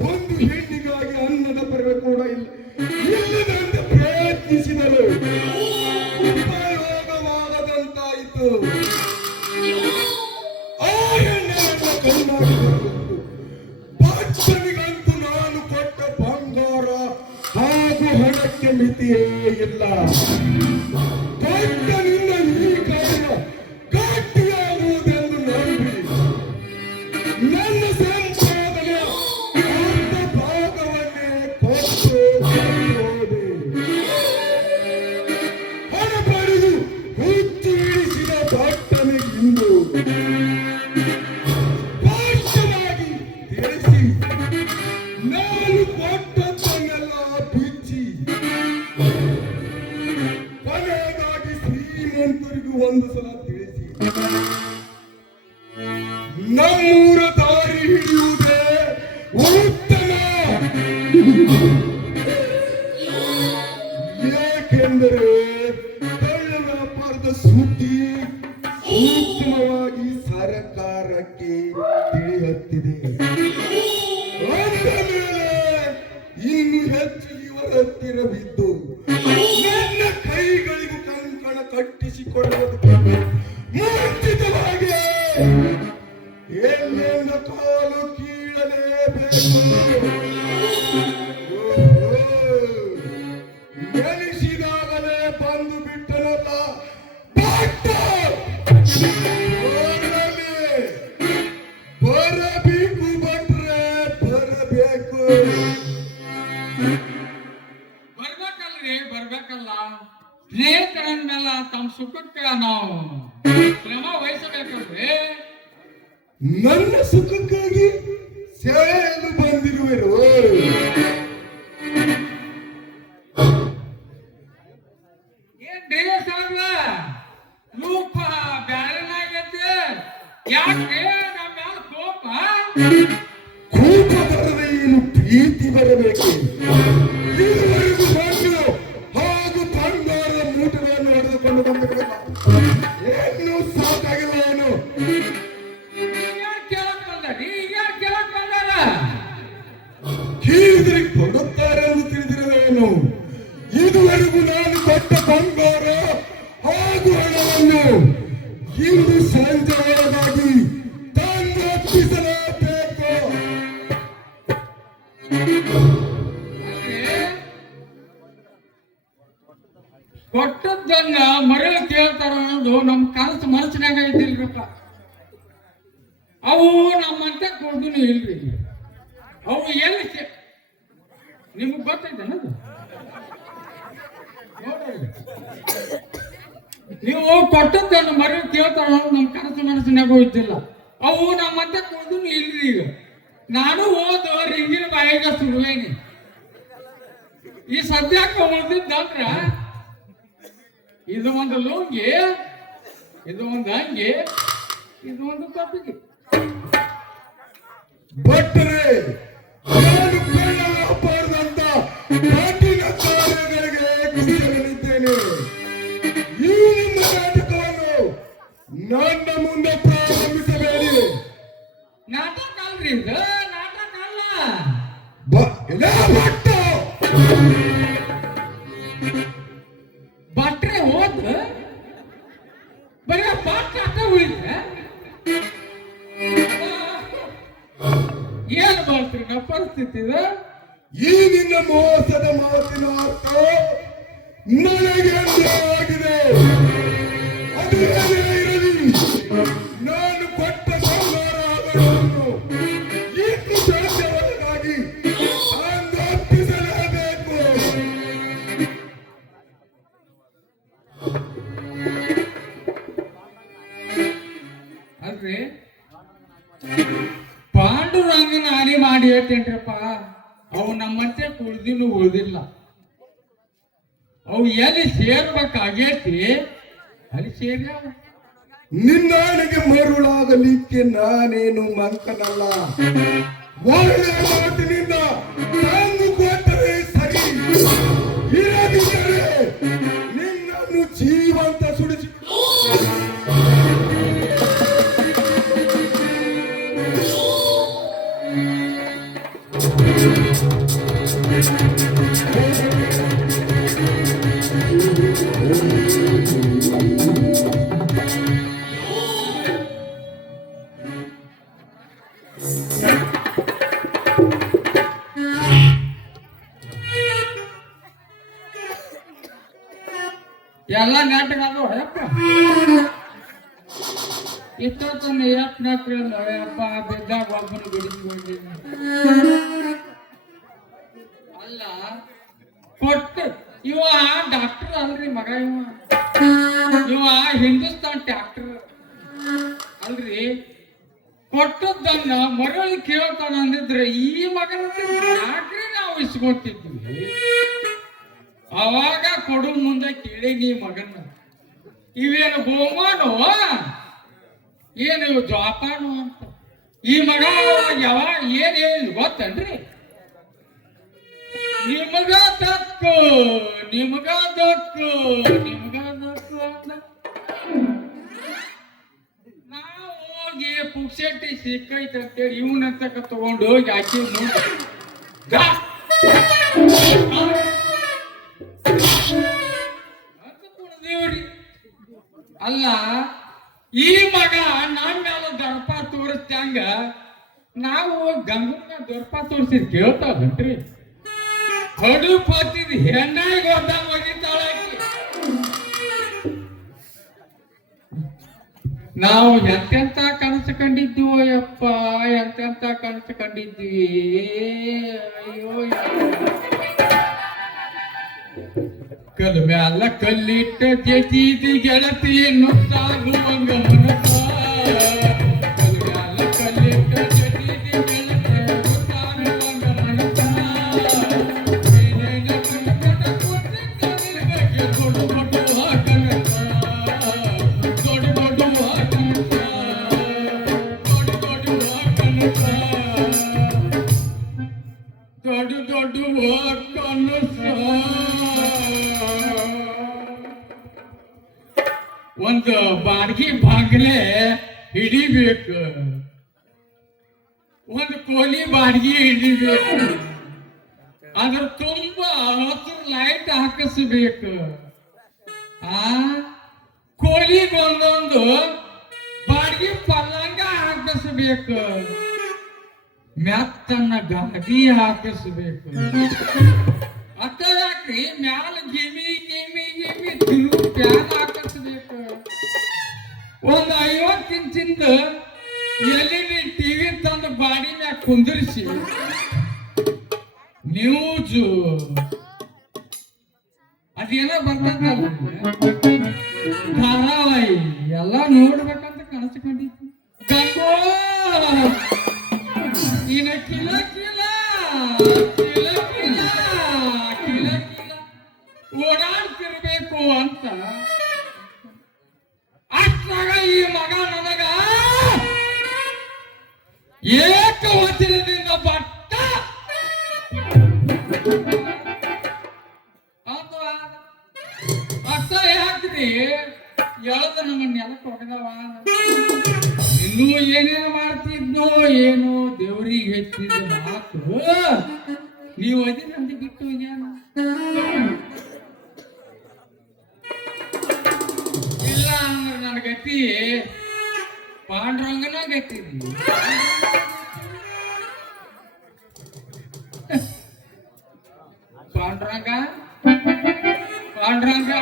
ಒಂದು ಹೆಣ್ಣಿಗಾಗಿ ಅನ್ನದ ಪರ್ವ ಕೂಡ ಇಲ್ಲದಂತೆ ಪ್ರಯತ್ನಿಸಿದರು, ಉಪಯೋಗವಾಗದಂತಾಯಿತು. ಆ ಹೆಣ್ಣನ್ನು ಕಣ್ಣಾಡಿದರು. ಭಕ್ತನಿಗಂತೂ ನಾನು ಕೊಟ್ಟ ಬಂಗಾರ ಹಾಗೂ ಹಣಕ್ಕೆ ಮಿತಿಯೇ ಇಲ್ಲ. ಭಕ್ತನಿಂದ ಈ ಕಾರ್ಯ ಗಟ್ಟಿಯಾಗುವುದೆಂದು ನಂಬಿ ನನ್ನ ಸಂಪಾದನೆಯ ಅರ್ಧ ಭಾಗವನ್ನೇ ಕೊಟ್ಟು ಹೋದೆ. ಹಣ ಪಡೆದು ಹುಚ್ಚು ಇಳಿಸಿದ ಭಕ್ತನಿಗಿಂದು ಸ್ಪಷ್ಟವಾಗಿ ತಿಳಿಸಿ ನಾನು ಕೊಟ್ಟದ್ದನ್ನೆಲ್ಲ ಬಿಚ್ಚಿ ಕೊನೆಯದಾಗಿ ಶ್ರೀಮಂತರಿಗೂ ಒಂದು ಸಲ ತಿಳಿಸಿ ನಮ್ಮೂರ ದಾರಿ ಹಿಡಿಯುವುದೇ ಉತ್ತಮ. ಏಕೆಂದರೆ ಕಳ್ಳ ವ್ಯಾಪಾರದ ಸುದ್ದಿ ಉತ್ತಮವಾಗಿ ಸರ್ಕಾರಕ್ಕೆ ತಿಳಿಯುತ್ತಿದೆ. ಅಂದ ಮೇಲೆ ಇನ್ನು ಹೆಚ್ಚು ಇವರ ಹತ್ತಿರ ಬಿದ್ದು ನನ್ನ ಕೈಗಳಿಗೂ ಕಂಕಣ ಕಟ್ಟಿಸಿಕೊಳ್ಳುವುದಕ್ಕೆ ಮುಂಚಿತವಾಗಿ ಎಲ್ಲಿಂದ ಕಾಲು ಕೀಳಲೇಬೇಕು. ನೆನೆಸಿದಾಗಲೇ ಬಂದು ಬಿಟ್ಟನಲ್ಲ ಬರಬೇಕು ಭಟ್ರೆ, ಬರಬೇಕು. ಬರ್ಬೇಕಲ್ರಿ, ಬರ್ಬೇಕಲ್ಲ. ಸ್ನೇಹಿತರನ್ನೆಲ್ಲ ತಮ್ಮ ಸುಖಕ್ಕೆ ನಾವು ಶ್ರಮ ವಹಿಸಬೇಕಲ್ರಿ. ನನ್ನ ಸುಖಕ್ಕಾಗಿ ಸೇವೆಯನ್ನು ಬಂದಿರುವೆರು. ಏನ್ರಿ ಸಾರ್ಲ ರೂಪ ಬ್ಯಾರನಾಗೈತೆ, ಯಾಕೆ ನಮ್ಮ ಮ್ಯಾಲ ಕೋಪ? ಕೋಪ ಬರದೆ ಏನು ಪ್ರೀತಿ ಬರಬೇಕು. ಇದುವರೆಗೂ ಬಂದು ಹಾಗೂ ಬಂಗಾರದ ಮೂಟೆಗಳನ್ನು ಹೊಡೆದುಕೊಂಡು ಬಂದ ಏನು ಸಾಕಾಗಿಲ್ಲ. ಅವನು ಯಾರು ಕೇಳಕ್ ಬಂದಾರಿ? ಯಾರು ಕೇಳಕ್ ಬಂದಾರ? ಕೀಳಿದ್ರೆ ಕೊಡುತ್ತಾರೆ ಎಂದು ತಿಳಿದಿರುವೆನು. ಇದುವರೆಗೂ ನಾನು ಕೊಟ್ಟ ಬಂಗಾರ ಹಾಗೂ ಹಣವನ್ನು ಇಂದು ಸಂಜೆ ಒಳಗಾಗಿ ತಂದು ಒಪ್ಪಿಸಲೇಬೇಕು. ಕೊಟ್ಟದ್ದನ್ನ ಮರಳಿ ಕೇಳ್ತಾರ ಅನ್ನೋದು ನಮ್ ಕನಸು ಮನಸ್ಸಿನಾಗ ಇದ್ದಿಲ್ರಪ್ಪ. ಅವು ನಮ್ಮಂತೆ ಕೊಡ್ದೂ ಇಲ್ರಿ. ಅವು ಎಲ್ಲಿ ನಿಮಗ್ ಗೊತ್ತೈತೆ ಅನ್ನೋದು ನೋಡ್ರಿ. ನೀವು ಕೊಟ್ಟದ್ದನ್ನು ಮರಳಿ ಕೇಳ್ತಾರ ಅನ್ನೋದು ನಮ್ ಕನಸು ಮನಸ್ಸಿನಾಗೂ ಇದ್ದಿಲ್ಲ. ಅವು ನಮ್ಮಂತೆ ಕೊಡ್ದೂ ಇಲ್ರಿ. ಈಗ ನಾನು ಓದು ರಿಂಗಿನ ಬಾಯಿಗೆ ಸುಡುವೇನಿ. ಈ ಸದ್ಯಕ್ಕೆ ಉಳಿದಿದ್ದಂದ್ರ ಇದು ಒಂದು ಲುಂಗಿ ಇದು ಒಂದು ಹಂಗೆ, ಇದು ಒಂದು ಕಪ್ಪಿಗೆ. ಭಟ್ರೆ, ನಾನು ಕಾಪಾಡಿದಂತ ಕಠಿಣ ಕಾರ್ಯಗಳಿಗೆ ಕುಶಲನಿದ್ದೇನೆ. ಈ ನಿಮ್ಮ ನಾಟಕವನ್ನು ನನ್ನ ಮುಂದೆ ಪ್ರಾರಂಭಿಸಬೇಡಿ. ನಾಟಕ ಅಲ್ರಿ ಇದು, ನಾಟಕ ಅಲ್ಲ. ಭಟ್ಟು, ಭಟ್ರೆ ಹೋದ ಬರೀ ಪಾಠ ಅಷ್ಟ ಉಳಿತ. ಏನ್ ಮಾಡ್ತೀರಿ ನಾ ಪರಿಸ್ಥಿತಿ ಇದು? ಈ ನಿನ್ನ ಮೋಸದ ಮಾತಿನ ಅರ್ಥ ನನಗೆ ಆಗಿದೆ. ಅದು ಏನೇ ಇರಲಿ, ನಾನು ಕೊಟ್ಟ ಸಂಹಾರವನ್ನು ಈ ಕೃತಜ್ಞವಾಗಿ ಅಂದು ಅರ್ಪಿಸಲೇಬೇಕು. ಅಲ್ರಿ ಪಾಂಡುರಂಗನ ಹಾನಿ ಮಾಡಿ ಹೇಳ್ತೇನ್ರಪ್ಪ. ಅವು ನಮ್ಮಂತೆ ಕುಡ್ದಿನೂ ಉಳ್ದಿಲ್ಲ. ಅವು ಎಲ್ಲಿ ಸೇರ್ಬೇಕಾಗೈತಿ ಅಲ್ಲಿ ಸೇರ್ಯಾವ. ನಿನ್ನಾಣಿಗೆ ಮರುಳಾಗಲಿಕ್ಕೆ ನಾನೇನು ಮಂಕನಲ್ಲ. ಒಳ್ಳೆಯ ಮಾತಿನಿಂದ ತಂದು ಕೊಟ್ಟರೆ ಸರಿ, ಇರದಿದ್ದರೆ ನಿನ್ನನ್ನು ಜೀವಂತ ಸುಡಿಸಿ. ಎಲ್ಲ ನಾಟಕ ಅದು ಯಪ್ಪ. ಇಷ್ಟೊತ್ತೊಂದು ಯಪ್ ನಾಟ್ರಲ್ಲ ಯಪ್ಪ, ಬಿದ್ದಾಗ ಒಬ್ಬನ ಬಿಡಿಸ್ಕೊಂಡಿ. ಅಲ್ಲ ಕೊಟ್ಟು ಇವ ಡಾಕ್ಟರ್ ಅಲ್ರಿ ಮಗ, ಇವ ಹಿಂದೂಸ್ತಾನ್ ಟ್ಯಾಕ್ಟರ್ ಅಲ್ರಿ. ಕೊಟ್ಟದ್ದನ್ನ ಮರಳಿ ಕೇಳ್ತಾನ ಅಂದಿದ್ರೆ ಈ ಮಗನ ಯಾಕ್ರಿ ನಾವು ಇಸ್ಕೊತಿದ್ವಿ. ಅವಾಗ ಕೊಡು ಮುಂದೆ ಕೇಳಿ ನೀ ಮಗನ ಇವೇನು ಗೋಮಾನು ಏನು ಜ್ವಾಪಾನು ಅಂತ. ಈ ಮಗ ಯಾವ ಏನ್ ಗೊತ್ತನ್ರಿ? ನಿಮಗ ದಕ್ಕು ನಿಮಗ ದಕ್ಕು ನಿಮಗ ದಕ್ಕು ಅಂತ ನಾವು ಹೋಗಿ ಪುಕ್ಸೆಟ್ಟಿ ಸಿಕ್ಕೈತಂತೇಳಿ ಇವನಂತಕ ತಗೊಂಡು ಹೋಗಿ ಹಾಕಿ ಕುಡ್ದೇವ್ರಿ. ಅಲ್ಲ ಈ ಮಗ ನಮ್ಮ ಮ್ಯಾಲ ದರ್ಪ ತೋರಿಸ್ದಂಗ ನಾವು ಗಂಗನ್ನ ದರ್ಪ ತೋರಿಸಿದ್ ಕೇಳ್ತಾವನ್ರಿ. ಕಡು ಪತ್ತಿದ್ ಹೆಣ್ಣಾಗಿ ಹೋದಾಗ ಒಗಿತಾಳ. ನಾವು ಎಂತೆಂತ ಕನಸು ಕಂಡಿದ್ವಿ ಯಪ್ಪ, ಎಂತೆಂತ ಕನಸು ಕಂಡಿದ್ವಿ. ಅಯ್ಯೋ ಕಲ್ ಮ್ಯಾಲ ಕಲ್ಲಿಟ್ಟ ಜೀದಿ ಗೆಳತಿ ನುತ್ತಾಗುವಂಗ ಮನಸ. ಕಲ್ ಮ್ಯಾಲ ಕಲ್ಲಿಟ್ಟ ಜೀದಿ ಗೆಳತಿ ನುತ್ತಾಗುವಂಗ ಮನಸ. ಏನೇನ ಕನ್ನಡ ಕೊಟ್ಟಿದ್ದ ದೊಡ್ಡ ದೊಡ್ಡ ಕನಸ, ದೊಡ್ಡ ದೊಡ್ಡ ಕನಸ, ದೊಡ್ಡ ದೊಡ್ಡ ಕನಸ, ದೊಡ್ಡ ದೊಡ್ಡ ಕನಸ. ಒಂದು ಬಾಡ್ಗಿ ಬಾಗ್ಲೆ ಹಿಡಿಬೇಕು, ಒಂದು ಕೋಲಿ ಬಾಡ್ಗಿ ಹಿಡಿಬೇಕು, ಅದ್ರ ತುಂಬಾ ಹಸಿರು ಲೈಟ್ ಹಾಕಿಸ್ಬೇಕು. ಕೋಲಿಗೊಂದೊಂದು ಬಾಡ್ಗಿ ಪಲ್ಲಂಗ ಹಾಕಿಸ್ಬೇಕು, ಮೆತ್ತನ್ನ ಗಾಡಿ ಹಾಕಿಸ್ಬೇಕು. ಅತ್ತರಾಕ್ರಿ ಮ್ಯಾಲ ಗಿಮಿ ಗಿಮಿ ಗಿಮಿ ಪ್ಯಾನ್ ಹಾಕಿಸ್ಬೇಕು. ಒಂದು 50 ಇಂಚಿಂದ LED TV ತಂದು ಬಾಡಿ ಮ್ಯಾಗ ಕುಂದಿರಿಸಿ ನ್ಯೂಸು ಅದೇನೋ ಬರ್ತದಲ್ಲ ಧಾರಾವಾಹಿ ಎಲ್ಲ ನೋಡ್ಬೇಕಂತ ಕನಸ್ಕೊಂಡಿದ್ವಿ. ಗಂಗೋ ಇನ್ನ ಕಿಲ ಕಿಲ ಕಿಲ ಕಿಲ ಕಿಲ ಕಿಲ ಓಡಾಡ್ತಿರ್ಬೇಕು ಅಂತ. ಅಷ್ಟಾಗ ಈ ಮಗ ನನಗ ಏಕವಚನದಿಂದ ಬಟ್ಟ ಅಥವಾ ಅಷ್ಟ ಹಾಕ್ರಿ ಎಳದ ನಮ್ಮ ನೆಲಕ್ಕೆ ಹೊಡೆದವ ಇನ್ನೂ ಏನೇನು ಮಾಡ್ತಿದ್ನೋ ಏನೋ ದೇವ್ರಿಗೆ ಹೆಚ್ಚಿದ ಮಾತು ನೀವು ಅದೇ ನಮ್ಗೆ ಬಿಟ್ಟು ಹೋಗ್ಯಾನ ಇಲ್ಲ ಅಂದ್ರೆ ನನ್ನ ಗತಿ ಪಾಂಡ್ರಂಗನ ಗಟ್ಟಿದ್ವಿ ಪಾಂಡ್ರಂಗ ಪಾಂಡ್ರಂಗ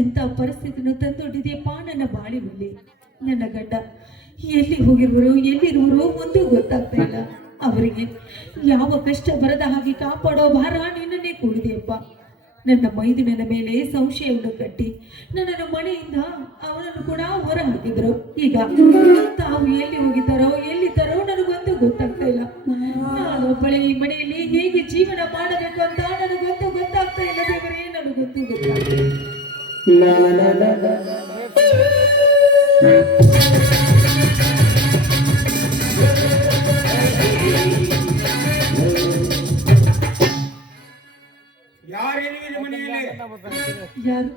ಎಂತ ಪರಿಸ್ಥಿತಿಯನ್ನು ತಂದೊಡ್ಡಿದೆಯಪ್ಪ ನನ್ನ ಬಾಳಿನಲ್ಲಿ. ನನ್ನ ಗಂಡ ಎಲ್ಲಿ ಹೋಗಿರುವರು ಎಲ್ಲಿರುವರು ಒಂದು ಗೊತ್ತಾಗ್ತಾ ಇಲ್ಲ. ಅವರಿಗೆ ಯಾವ ಕಷ್ಟ ಬರದ ಹಾಗೆ ಕಾಪಾಡೋ ಭಾರ ನಿನ್ನನ್ನೇ ಕೂಡಿದೆಯಪ್ಪ. ನನ್ನ ಮೈದುನನ ಮೇಲೆ ಸಂಶಯವನ್ನು ಕಟ್ಟಿ ನನ್ನನ್ನು ಮನೆಯಿಂದ ಅವನನ್ನು ಕೂಡ ಹೊರ ಹಾಕಿದ್ರು. ಈಗ ತಾವು ಎಲ್ಲಿ ಹೋಗಿದ್ದಾರೋ ಎಲ್ಲಿದ್ದಾರೋ ನನಗೊಂದು ಗೊತ್ತಾಗ್ತಾ ಇಲ್ಲ. ನಾನೊಬ್ಬಳೆ ಈ ಮನೆಯಲ್ಲಿ ಹೇಗೆ ಜೀವನ ಮಾಡಬೇಕು ಅಂತ ನನಗೊಂದು ಗೊತ್ತಾಗ್ತಾ ಇಲ್ಲ ದೇವರೇ, ನನಗೊಂದು ಗೊತ್ತಾಗ್ತಾ ಇಲ್ಲ. ಯಾರೇನಿದೆ ಮನೆಯಲ್ಲಿ? ಯಾರು?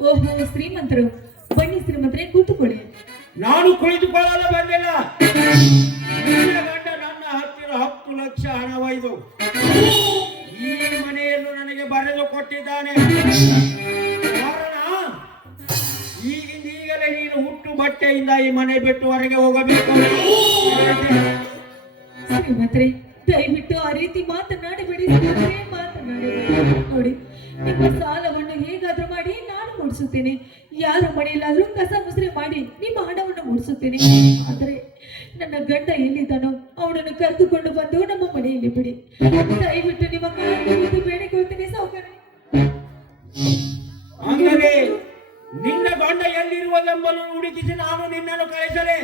ಓಹೋ, ಶ್ರೀಮಂತರು. ಬನ್ನಿ ಶ್ರೀಮಂತರೇ, ಕೂತುಕೊಳ್ಳಿ. ನಾನು ಕುಳಿತುಕೊಳ್ಳಲು ಬಂದಿಲ್ಲ. ನಿನ್ನ ಗಂಡ ನನ್ನ ಹತ್ತಿರ 10 ಲಕ್ಷ ಹಣವೈದು ಈ ಮನೆಯನ್ನು ನನಗೆ ಬರೆದು ಕೊಟ್ಟಿದ್ದಾನೆ. ಕಾರಣ ಈಗಲೇ ನೀನು ಹುಟ್ಟು ಬಟ್ಟೆಯಿಂದ ಈ ಮನೆ ಬಿಟ್ಟು ಹೊರಗೆ ಹೋಗಬೇಕು. ಶ್ರೀಮಂತರೇ, ದಯವಿಟ್ಟು ಆ ರೀತಿ ಮಾತನಾಡಬೇಡಿ. ಮಾತನಾಡಬೇಡಿ. ನೋಡಿ, ನಿಮ್ಮ ಸಾಲವನ್ನು ಹೇಗಾದ್ರೂ ಮಾಡಿ ನಾನು ಮುಡಿಸುತ್ತೇನೆ. ಯಾರ ಮನೆಯಲ್ಲಾದ್ರೂ ಕಸ ಮುಸ್ರೆ ಮಾಡಿ ನಿಮ್ಮ ಹಣವನ್ನು ಮುಡಿಸುತ್ತೇನೆ. ಆದರೆ ನನ್ನ ಗಂಡ ಎಲ್ಲಿದ್ದಾನೋ ಅವನನ್ನು ಕರೆದುಕೊಂಡು ಬಂದು ನಮ್ಮ ಮನೆಯಲ್ಲಿ ಬಿಡಿ. ದಯವಿಟ್ಟು ನಿಮ್ಮ ಕಾಲಕ್ಕೆ ಬೇಡಿಕೊಳ್ತೇನೆ ಸೌಕರ್ಯ. ಅಂದರೆ ನಿನ್ನ ಗಂಡ ಎಲ್ಲಿರುವುದೆಂಬಲು ಹುಡುಕಿಸಿ ನಾನು ನಿನ್ನನ್ನು ಕಳಿಸಲೇ?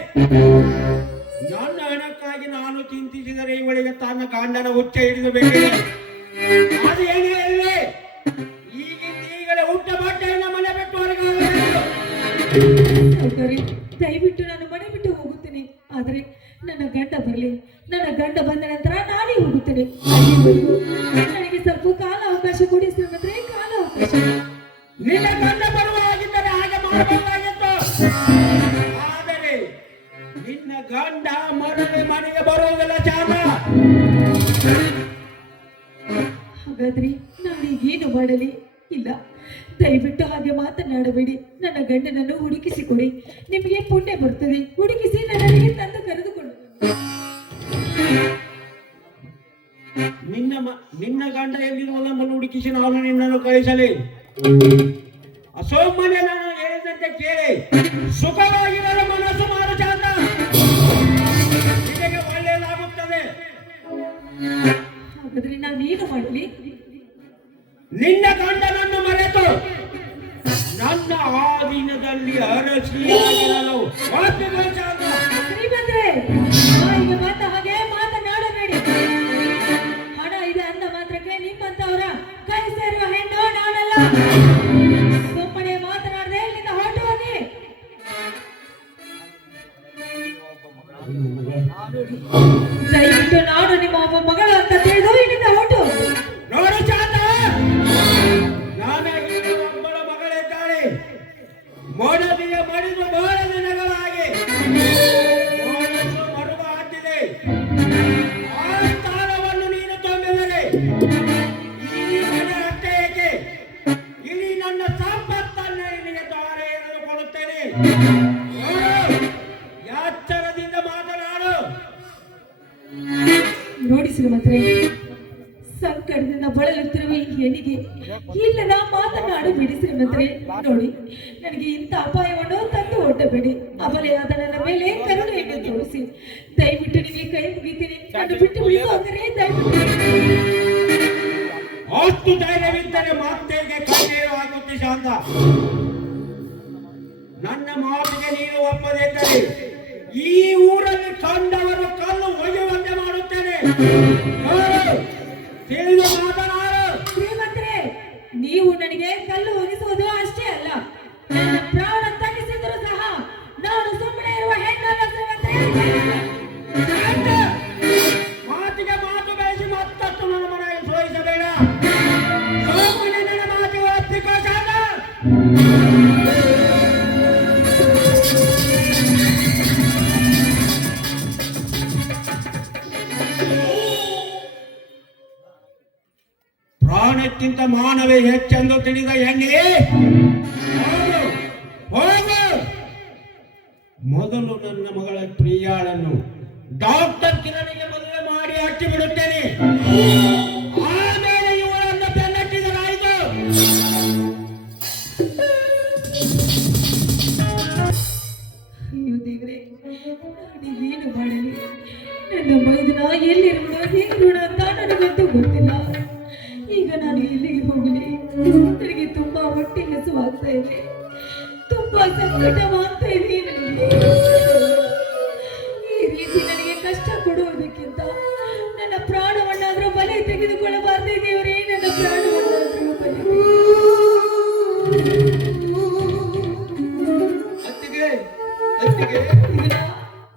ನನ್ನ ಹಣಕ್ಕಾಗಿ ನಾನು ಚಿಂತಿಸಿದರೆ ಇವಳಿಗೆ ತನ್ನ ಗಂಡನ ಹುಚ್ಚ ಹಿಡಿದು ಬೇಕಿದೆ. ಅದು ಏನೇ ಇರಲಿ, ಈಗಲೇ ಹುಟ್ಟ ಬಟ್ಟೆಯನ್ನು ಮನೆ ಬಿಟ್ಟು ಹೊರಗೆ ಸೌಕರ್ಯ, ದಯವಿಟ್ಟು ನಾನು ಮನೆ ಬಿಟ್ಟು ಹೋಗುತ್ತೇನೆ. ಆದರೆ ನನ್ನ ಗಂಡ ಬರಲಿ. ನನ್ನ ಗಂಡ ಬಂದ ನಂತರ ನಾನೇ ಹೋಗುತ್ತೇನೆ. ನನಗೆ ಸ್ವಲ್ಪ ಕಾಲ ಅವಕಾಶ ಕೊಡಿ ಶ್ರೀಮಂತರೇ, ಕಾಲ ಅವಕಾಶ. ನಿನ್ನ ಗಂಡ ಬರುವ ಹಾಗಿದ್ದರೆ ಹಾಗೆ ಮಾಡಬೇಕಾಗಿತ್ತು. ಆದರೆ ನಿನ್ನ ಗಂಡ ಮನೆಗೆ ಬರುವುದಿಲ್ಲ ಚಾಮ. ಹಾಗಾದ್ರೆ ನಾನೀಗೇನು ಮಾಡಲಿ? ಇಲ್ಲ, ದಯವಿಟ್ಟು ಹಾಗೆ ಮಾತನಾಡಬೇಡಿ. ನನ್ನ ಗಂಡನನ್ನು ಹುಡುಕಿಸಿಕೊಡಿ. ನಿಮಗೆ ಪುಣ್ಯ ಬರ್ತದೆ. ಹುಡುಕಿಸಿ ನನಗೆ ತಂದು ಕರೆದುಕೊಂಡು ನಿನ್ನ ಗಂಡ ಎಲ್ಲಿರುವುದೆಂಬುದನ್ನು ಹುಡುಕಿಸಿ ನಾನು ನಿನ್ನನ್ನು ಕಳಿಸಲಿ. ಅಸೋಮನೆ ನಾನು ಹೇಳಿದಂತೆ ಕೇಳಿ ಸುಖವಾಗಿರಲು ಮನಸ್ಸು ಮಾಡು ಚಾಂದ. ನಿನಗೆ ಒಳ್ಳೆಯದಾಗುತ್ತದೆ. ಹಾಗಾದ್ರೆ ನಾನೇನು ಮಾಡಲಿ? ನಿನ್ನ ಗಂಡನನ್ನು ಮರೆತು ನನ್ನ ಆಧೀನದಲ್ಲಿ ಅರಸಿಯಾಗಿರಲು ಒಪ್ಪಿಕೋ ಚಾಂದ. ಶ್ರೀಮಂತರೇ, ಬಾಯಿಗೆ ಬಂದ ಹಾಗೆ ಮಾತನಾಡಬೇಡಿ. ಹಣ ಇದೆ ಅಂದ ಮಾತ್ರಕ್ಕೆ ನಿಮ್ಮಂತವರ ಕೈ ಸೇರುವ ಹೆಣ್ಣು ನಾನಲ್ಲ. ಸುಮ್ಮನೆ ಮಾತನಾಡದೆ ಇಲ್ಲಿಂದ ಹೊರಟು ಹೋಗಿ. ದಯವಿಟ್ಟು ನಾನು ನಿಮ್ಮ ಒಬ್ಬ ಮಗಳು ಅಂತ ತಿಳಿದು ಇಲ್ಲಿಂದ ಹೊರಟು ಹೋಗಿ. ನೋಡು ಚಾಂದ, ನನಗೆ ಒಬ್ಬಳ ಮಗಳಿದ್ದಾಳೆ. ಮೊಡದಿಯ ಮಡಿದು ಬಹಳ ದಿನಗಳಾಗಿ ಮರುಗ ಹತ್ತಿದೆ. ಆ ಸ್ಥಾನವನ್ನು ನೀನು ತುಂಬಿದರೆ ಈ ಮನೆ ಅಷ್ಟೇ ಏಕೆ, ಇಡೀ ನನ್ನ ಸಂಪತ್ತನ್ನು ನಿನಗೆ ತಾರೆ ಎಳೆದು ಕೊಡುತ್ತೇನೆ. ಎಚ್ಚರದಿಂದ ಮಾತನಾಡು. ನೋಡಿ ಶ್ರೀಮಂತರೇ, ಸಂಕಟದಿಂದ ಬಳಲುತ್ತಿರುವ ಈ ಹೆಣ್ಣಿಗೆ ಇಲ್ಲದ ಮಾತನಾಡಬೇಡಿ ಶ್ರೀಮಂತರೇ. ನೋಡಿ, ನನಗೆ ಇಂಥ ಅಪಾಯವನ್ನು ತಂದು ಒಡ್ಡಬೇಡಿ. ಅಬಲೆಯಾದ ನನ್ನ ಮೇಲೆ ಕರುಣೆಯನ್ನು ತೋರಿಸಿ ದಯವಿಟ್ಟು ನಿಮಗೆ ಕೈ ಮುಗಿತೀನಿ. ನಾನು ಬಿಟ್ಟು ಬಿಡಿಸೋದರೆ ದಯವಿಟ್ಟು. ಅಷ್ಟು ಧೈರ್ಯವಿದ್ದರೆ ಮಾತೆಗೆ ಕಣ್ಣೀರು ಆಗುತ್ತೆ ಶಾಂತ. ನನ್ನ ಮಾತಿಗೆ ನೀನು ಒಪ್ಪದಿದ್ದರೆ ಈ ಊರಲ್ಲಿ ಕಂಡವರು ಕಲ್ಲು ಒಯ್ಯುವಂತೆ ಮಾಡುತ್ತೇನೆ. ಯಾರು? ತಿಳಿದು ಮಾತನಾಡು. ಶ್ರೀಮಂತರೇ, ನೀವು ನನಗೆ ಕಲ್ಲು ಒಗಿಸುವುದು ಅಷ್ಟೇ ಅಲ್ಲ, ನನ್ನ ಪ್ರಾಣ ತಗ್ಗಿಸಿದ್ರು ಸಹ ನಾನು ಸುಮ್ಮನೆ ಇರುವ ಹೆಣ್ಣಲ್ಲ ಶ್ರೀಮಂತರೇ. ಯಾಕೆ? ಮಾತಿಗೆ ಮಾತು ಬೆಳೆಸಿ ಮತ್ತಷ್ಟು ನನ್ನ ಮನೆಗೆ ಸೋಯಿಸಬೇಡ. ಸೋಮನೆ ನನ್ನ ಮಾತಿಗೆ ಒಪ್ಪಿಕೋ ಸಾಕ. ಪ್ರಾಣಕ್ಕಿಂತ ಮಾನವೇ ಹೆಚ್ಚೆಂದು ತಿಳಿದ ಹೆಣ್ಣೆ, ಹೋಗು, ಹೋಗು. ಮೊದಲು ನನ್ನ ಮಗಳ ಪ್ರಿಯಾಳನ್ನು ಡಾಕ್ಟರ್ ಕಿರಣಿಗೆ ಮದುವೆ ಮಾಡಿ ಹಚ್ಚಿ ಬಿಡುತ್ತೇನೆ. ಆಮೇಲೆ ಇವರನ್ನು ಬೆನ್ನಟ್ಟಿದರಾಯಿತು. ಅಯ್ಯೋ ದೇವರೇ, ನಾನು ಏನು ಮಾಡಲಿ? ನನ್ನ ಮೈದನ ಎಲ್ಲಿರುವುದು, ಹೇಗಿರುವುದು ಅಂತ ನನಗಂತೂ ಗೊತ್ತಿಲ್ಲ. ಈಗ ನಾನು ಎಲ್ಲಿಗೆ ಹೋಗಲಿ? ನನಗೆ ತುಂಬಾ ಹೊಟ್ಟೆ ಹಸುವಾಗ್ತಾ ಇದೆ, ತುಂಬಾ ಸಂಕಟವಾಗ್ತಾ ಇದೆ ನನಗೆ. ಈ ರೀತಿ ನನಗೆ ಕಷ್ಟ ಕೊಡುವುದಕ್ಕಿಂತ ನನ್ನ ಪ್ರಾಣವನ್ನಾದ್ರೂ ಬಲಿ ತೆಗೆದುಕೊಳ್ಳಬಾರ್ದೇ ದೇವರೇ, ನನ್ನ ಪ್ರಾಣವನ್ನಾದ್ರೂ ಬಲಿ. ಅತ್ತಿಗೆ ಅತ್ತಿಗೆ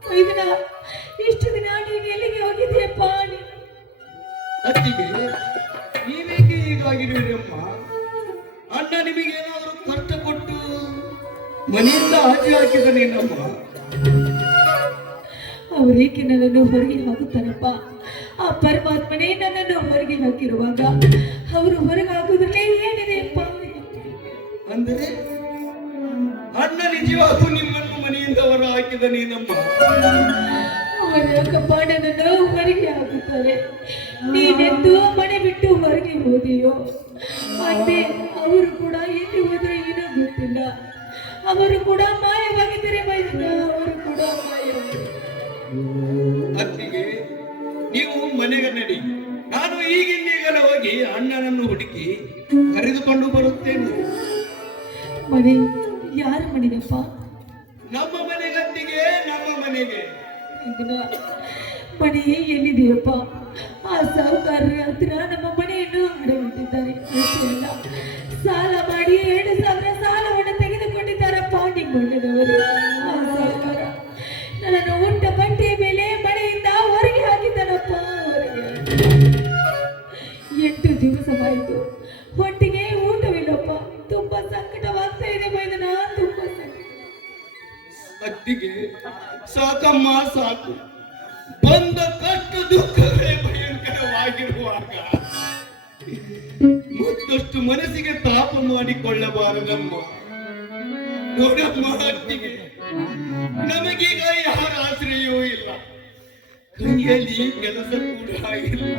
ಮೈದನ, ಇಷ್ಟು ದಿನ ನೀನು ಎಲ್ಲಿಗೆ ಹೋಗಿದ್ದೀಯಪ್ಪ? ಅತ್ತಿಗೆ ನೀವೇಕೆ ಹೀಗಾಗಿರುವಿರಮ್ಮ? ಅಣ್ಣ ನಿಮಗೇನಾದರೂ ಕಷ್ಟ ಕೊಟ್ಟು ಮನೆಯಿಂದ ಆಚೆ ಹಾಕಿದನೇನಮ್ಮ? ಅವರೇಕೆ ನನ್ನನ್ನು ಹೊರಗೆ ಹಾಕುತ್ತಾರಪ್ಪ? ಆ ಪರಮಾತ್ಮನೇ ನನ್ನನ್ನು ಹೊರಗೆ ಹಾಕಿರುವಾಗ ಅವರು ಹೊರಗೆ ಹಾಕುದ್ರಲ್ಲೇ ಏನಿದೆ ಅಪ್ಪ? ಅಂದರೆ ಅಣ್ಣ ನಿಜವಾಗೂ ನಿಮ್ಮನ್ನು ಮನೆಯಿಂದ ಹೊರ ಹಾಕಿದನೇನಮ್ಮ? ಅವರಕ್ಕಪ್ಪ ನನ್ನನ್ನು ಹೊರಗೆ ಹಾಕುತ್ತಾರೆ. ನೀನೆಂದು ಮನೆ ಬಿಟ್ಟು ಹೊರಗೆ ಹೋದೆಯೋ ಮತ್ತೆ ಅವರು ಕೂಡ ಎಲ್ಲಿ ಹೋದ್ರೆ ಏನೋ ಗೊತ್ತಿಲ್ಲ. ಅವರು ಕೂಡ ಮಾಯವಾಗಿದ್ದಾರೆ ಮೈದನ, ಅವರು ಕೂಡ ಮಾಯವಾಗಿದ್ದಾರೆ. ಅತ್ತಿಗೆ ನೀವು ಮನೆಗೆ ನಡಿ, ನಾನು ಈಗಿಂದೀಗಲೇ ಹೋಗಿ ಅಣ್ಣನನ್ನು ಹುಡುಕಿ ಕರೆದುಕೊಂಡು ಬರುತ್ತೇನೆ. ಮನೆ ಯಾರ ಮನೆಯಪ್ಪ? ನಮ್ಮ ಮನೆಗೆ ಅತ್ತಿಗೆ, ನಮ್ಮ ಮನೆಗೆ. ಇದನ್ನ ಮನೆ ಎಲ್ಲಿದೆಯಪ್ಪ? ಆ ಸಾಹುಕಾರರ ಹತ್ರ ನಮ್ಮ ಮನೆಯನ್ನು ಅಡವಿಟ್ಟಿದ್ದಾರೆ. ಅಷ್ಟೇ ಅಲ್ಲ, ಸಾಲ ಮಾಡಿ 2,000 ಸಾಲವನ್ನು ತೆಗೆದುಕೊಂಡಿದ್ದಾರಪ್ಪ ನಿಮ್ಮಣ್ಣನವರು. ಆ ಸಾಹುಕಾರ ನನ್ನನ್ನು ಉಂಟ ಬಂಟೆಯ ಮೇಲೆ ಮನೆಯಿಂದ ಹೊರಗೆ ಹಾಕಿದ್ದಾನಪ್ಪ, ಹೊರಗೆ. 8 ದಿವಸವಾಯಿತು, ಹೊಟ್ಟಿಗೆ ಊಟವಿಲ್ಲಪ್ಪ. ತುಂಬಾ ಸಂಕಟವಾಗ್ತಾ ಇದೆ ಮೈದನ, ತುಂಬಾ ಸಂಕಟ. ಅತ್ತಿಗೆ ಸಾಕಮ್ಮ ಸಾಕು, ಬಂದ ಕಷ್ಟ ದುಃಖವೇ ಭಯಂಕರವಾಗಿರುವಾಗ ಮತ್ತಷ್ಟು ಮನಸ್ಸಿಗೆ ತಾಪ ಮಾಡಿಕೊಳ್ಳಬಾರದಮ್ಮ. ನೋಡಮ್ಮ ಅತ್ತಿಗೆ, ನಮಗೀಗ ಯಾರ ಆಶ್ರಯವೂ ಇಲ್ಲ, ಕೈಯಲ್ಲಿ ಕೆಲಸ ಕೂಡ ಇಲ್ಲ.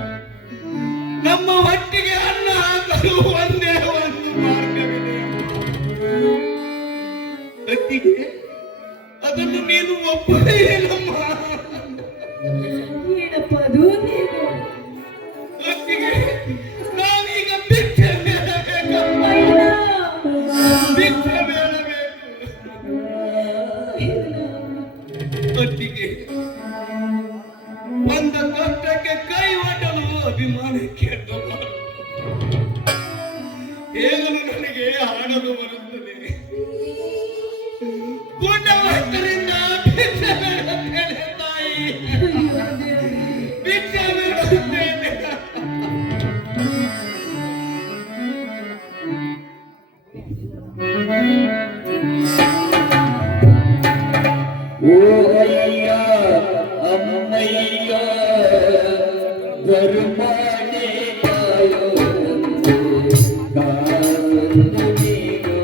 ನಮ್ಮ ಹೊಟ್ಟಿಗೆ ಅನ್ನ ಹಾಕಲು ಒಂದೇ ಒಂದು ಮಾರ್ಗವಿದೆ ಅತ್ತಿಗೆ, ಅದನ್ನು ನೀನು ಒಪ್ಪಲೇನಮ್ಮ. ಏನಪ್ಪ ಅದು? ನೀನು ಅತ್ತಿಗೆ, ನಾವೀಗ ಭಿಕ್ಷೆ ಬೇಡಬೇಕಮ್ಮ, ಭಿಕ್ಷೆ ಬೇಡಬೇಕು. ಅತ್ತಿಗೆ, ಬಂದ ಕಷ್ಟಕ್ಕೆ ಕೈ ಒಡ್ಡಲು ಅಭಿಮಾನಕ್ಕೆ ಅಡ್ಡಬಾರದು. ಹೇಗಲು ನನಗೆ ಹಾಡಲು ಬರುತ್ತದೆ. ಗುಣವಂತರಿಂದ ಭಿಕ್ಷೆ ಬೇಡುತ್ತೇನೆ ತಾಯಿ, ಭಿಕ್ಷೆ ಬೇಡುತ್ತೇನೆ. ಓ ಅಯ್ಯ ಅಮ್ಮಯ್ಯ ಧರ್ಮನೇ ಕಾಯೋ ಕಾಯೋ ನೀನು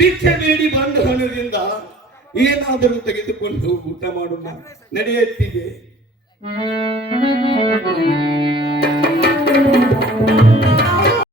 ಭಿಕ್ಷೆ ಬೇಡಿ ಬಂದ ಹಣದಿಂದ ಏನಾದರೂ ತೆಗೆದುಕೊಂಡು ಊಟ ಮಾಡೋಣ ನಡೆಯುತ್ತಿದೆ.